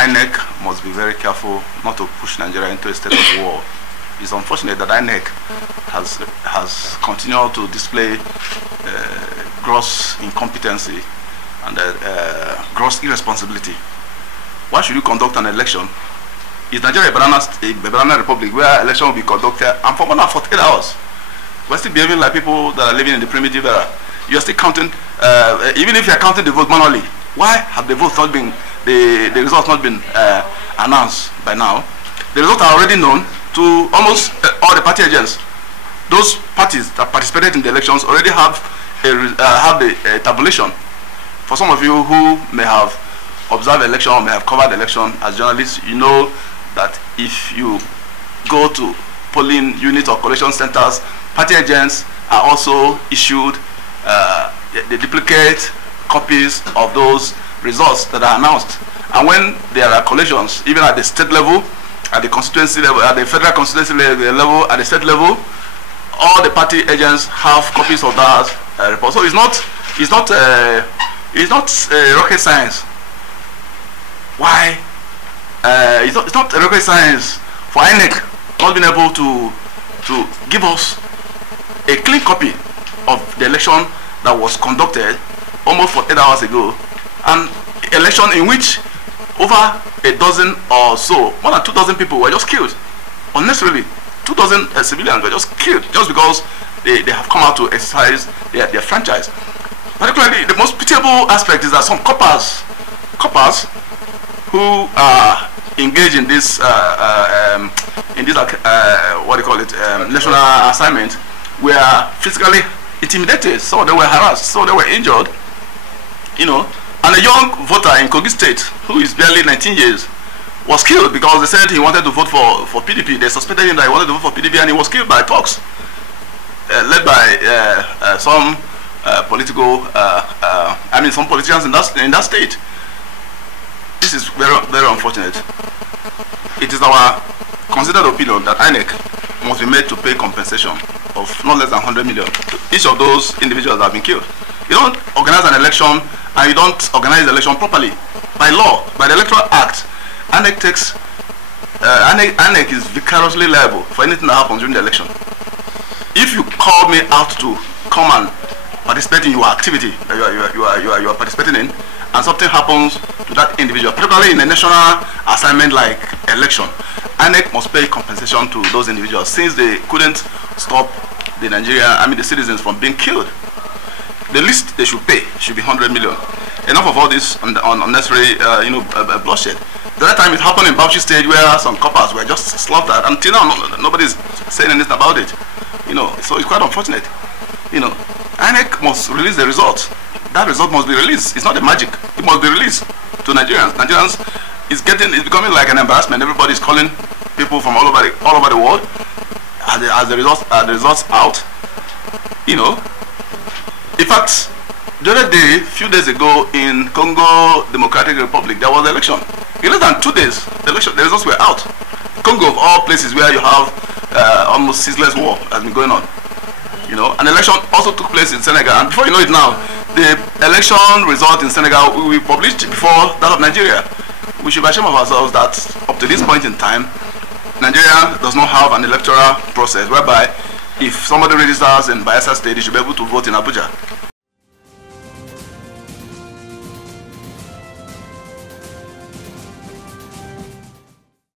INEC must be very careful not to push Nigeria into a state of war. It's unfortunate that INEC has continued to display gross incompetency and gross irresponsibility. Why should you conduct an election? Is Nigeria a banana republic where election will be conducted and for more than 48 hours? We're still behaving like people that are living in the primitive era. You're still counting, even if you're counting the vote manually, why have the votes not been, the results not been announced by now? The results are already known to almost all the party agents. Those parties that participated in the elections already have the tabulation. For some of you who may have observed the election or may have covered the election as journalists, you know that if you go to polling units or collation centers, party agents are also issued the duplicate copies of those results that are announced. And when there are collations, even at the state level, at the constituency level, at the federal constituency level, at the state level, all the party agents have copies of that report. So it's not rocket science. Why? It's not rocket science for INEC not being able to give us a clean copy of the election that was conducted almost 48 hours ago, an election in which over a dozen or so, more than 2,000 people were just killed unnecessarily. 2,000 civilians were just killed just because they have come out to exercise their franchise. Particularly, the most pitiable aspect is that some coppers who are engaged in this what do you call it, national assignment, were physically intimidated. Some of them were harassed, some of them were injured, you know. And a young voter in Kogi State, who is barely 19 years, was killed because they said he wanted to vote for PDP. They suspected him that he wanted to vote for PDP, and he was killed by thugs, led by some some politicians in that state. This is very, very unfortunate. It is our considered opinion that INEC must be made to pay compensation of not less than 100 million to each of those individuals that have been killed. You don't organize an election and you don't organize the election properly. By law, by the Electoral Act, INEC is vicariously liable for anything that happens during the election. If you call me out to come and participate in your activity that you are participating in, and something happens to that individual, particularly in a national assignment like election, INEC must pay compensation to those individuals since they couldn't stop the citizens from being killed. The least they should pay should be 100 million. Enough of all this unnecessary bloodshed. The other time it happened in Bauchi State where some coppers were just slaughtered. Until now, nobody's saying anything about it. So it's quite unfortunate. INEC must release the results. That result must be released. It's not a magic. It must be released to Nigerians. Nigerians it's becoming like an embarrassment. Everybody's calling people from all over the world as the results out. In fact, the other day, a few days ago, in Congo Democratic Republic, there was an election. In less than 2 days, the results were out. Congo, of all places where you have almost ceaseless war, has been going on. An election also took place in Senegal, and before you know it now, the election result in Senegal will be published before that of Nigeria. We should be ashamed of ourselves that up to this point in time, Nigeria does not have an electoral process whereby if somebody registers in Bayelsa State, he should be able to vote in Abuja.